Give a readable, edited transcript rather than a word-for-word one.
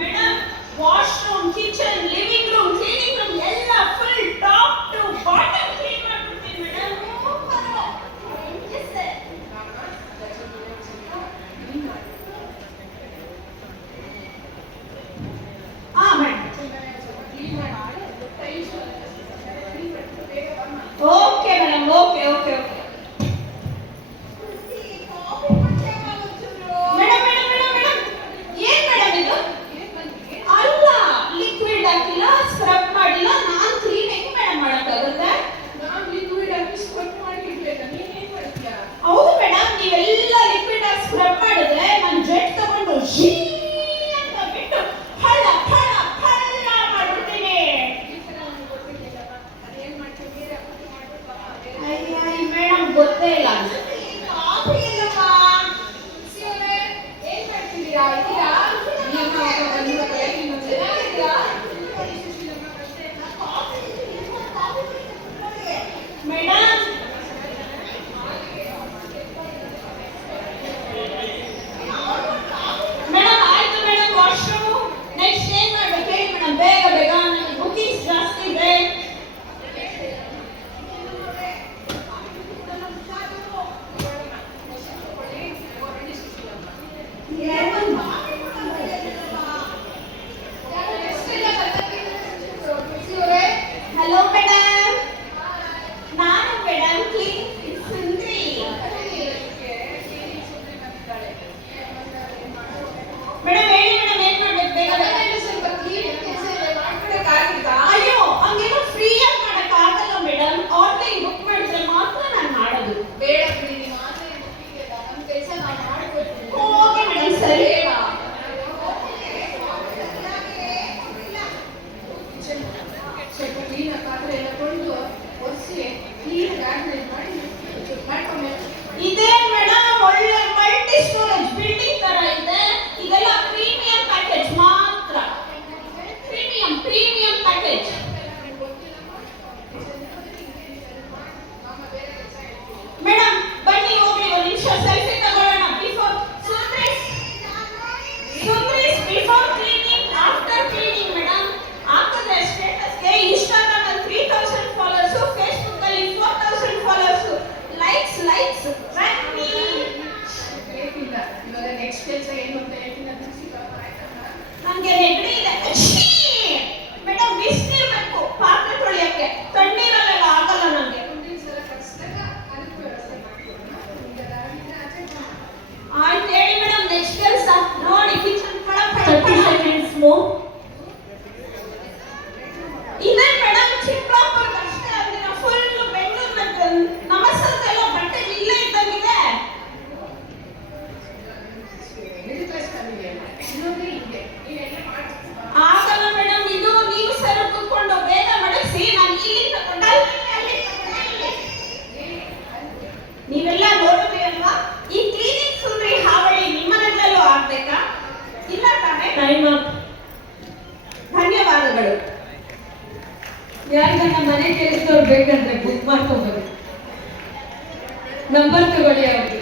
Madam washroom, kitchen, living room, cleaning room ಎಲ್ಲ full top to bottom clean ಮಾಡ್ಬಿಡ್ತೀನಿ madam. Okay madam, okay okay okay. Madam madam madam madam ಏನ್ madam ಇದು? ಅಲ್ಲ, liquid ಹಾಕಿಲ್ಲ, scrub ಮಾಡಿಲ್ಲ, ನಾನ್ clean ಹೆಂಗ್ madam ಮಾಡಕ್ಕಾಗುತ್ತೆ? ಹೌದು ಮೇಡಮ್, ನೀವೆಲ್ಲ ಲಿಕ್ವಿಡ್ ಹಾಕಿ ಸ್ಕ್ರಬ್ ಮಾಡಿದ್ರೆ ನಾನು ಜೆಟ್ ತಗೊಂಡು ಝೀ ಅಂತ ಬಿಟ್ಟು ಫಳ ಫಳ ಫಳ ಮಾಡ್ಬಿಡ್ತೀನಿ. ಅಯ್ಯ ಮೇಡಮ್ ಗೊತ್ತೇ ಇಲ್ಲ. ಮೇಡಮ್ ಮೇಡಮ್ ಆಯ್ತು ಮೇಡಮ್, ವಾಶ್ರೂಮ್ ನೆಕ್ಸ್ಟ್ ಏನ್ ಮಾಡ್ಬೇಕು ಹೇಳಿ ಮೇಡಮ್, ಬೇಗ ಬೇಗ, ನನಗೆ ಬುಕಿಂಗ್ಸ್ ಜಾಸ್ತಿ ಇದೆ. ಹಲೋ ಮೇಡಮ್, ನಾನು ಮೇಡಮ್ ಕ್ಲೀನಿಂಗ್ ಸುಂದ್ರಿ. ಮೇಡಮ್ ಹೇಳಿ ಮೇಡಮ್, ಏನ್ ಮಾಡ್ಬೇಕು ಬೇಗ ಬೇಗ? ಅಯ್ಯೋ ಹಂಗೇನೋ ಫ್ರೀ ಆಗಿ ಮಾಡಕ್ ಆಗಲ್ಲ ಮೇಡಮ್, ಆನ್ಲೈನ್ ಬುಕ್ ಮಾಡಿದ್ರೆ ಮಾತ್ರ ನಾನು ಮಾಡೋದು. ಓಕೆ ಮೇಡಮ್, ಸರಿ. ಇದೇ ಮೇಡಮ್ ಒಳ್ಳೆ ಮಲ್ಟಿ ಸ್ಟೋರೇಜ್ ಬಿಲ್ಡಿಂಗ್ ತರ ಇದೆ. ಇದೆಲ್ಲ ಪ್ರೀಮಿಯಂ ಪ್ಯಾಕೇಜ್ ಮಾತ್ರ. Premium premium package. ಮೇಡಮ್ ಬನ್ನಿ ಹೋಗ್ಲಿ ಒಂದು ನಿಮಿಷ ಸೆಲ್ಫಿ ತಗೊಳ್ಳೋಣ. ಬಿಫೋರ್ ಸುಂದ್ರೀಸ್ before cleaning, after cleaning madam. ಹಾಕಿದ್ರೆ ಸ್ಟೇಟಸ್ಗೆ ಇನ್ಸ್ಟಾಗ್ರಾಮ್ ಅಲ್ಲಿ 3000 ಫಾಲೋವರ್ಸ್, ಫೇಸ್ಬುಕ್ ಅಲ್ಲಿ 4000 ಫಾಲೋವರ್ಸ್. ಲೈಕ್ಸ್ ಲೈಕ್ಸ್ ಬನ್ನಿ. ನನಗೆ ನೆಗಡಿ ಇದೆ ಮೇಡಮ್, ಬಿಸಿನೀರ್ಬೇಕು ಪಾತ್ರೆ ತೊಳೆಯಕ್ಕೆ, ತಣ್ಣೀರಲ್ಲೆಲ್ಲ ಆಗಲ್ಲ ನನಗೆ. ಆಯ್ತು ಹೇಳಿ ಮೇಡಮ್, ನೆಕ್ಸ್ಟ್ ಕೆಲಸ ನೋಡಿ. ಕಿಚನ್ ಫಳ ಫಳ 30 seconds more. ಇದೇ ಮೇಡಮ್ ಚಿಕ್ಕಬಳ್ಳಾಪುರ ಅಷ್ಟೇ ಅಲ್ಲ, ಫುಲ್ ಬೆಂಗಳೂರು ನಮಸ್ತೆಲ್ಲ ಬಟ್ಟೆ ಇಲ್ಲೇ ಇದ್ದಂಗಿದೆ. ಆಗಲ್ಲ ಮೇಡಮ್, ಇದು ನೀವು ಸರ್ ಕೂತ್ಕೊಂಡು ಬೇಗ ಮಡಗಿಸಿ, ನಾನು ಇಲ್ಲಿ ತಗೊಂಡ ನೀವೆಲ್ಲ ನೋಡಿದ್ರಿ ಅಲ್ವಾ? ಈ ಕ್ಲೀನಿಂಗ್ ಸುಂದ್ರಿ ಹಾವಳಿ ನಿಮ್ಮನೆಲ್ಲೂ ಆಗ್ಬೇಕಾ? ಇಲ್ಲ ತಾನೇ? Time up. ಧನ್ಯವಾದಗಳು. ಯಾರಿಗನ್ನ ಮನೆ ಕೆಲಸದವ್ರು ಬೇಕಂದ್ರೆ ಬುಕ್ ಮಾಡ್ಕೋಬೋದು. ನಂಬರ್ ತಗೊಳ್ಳಿ ಅವ್ರಿಗೆ.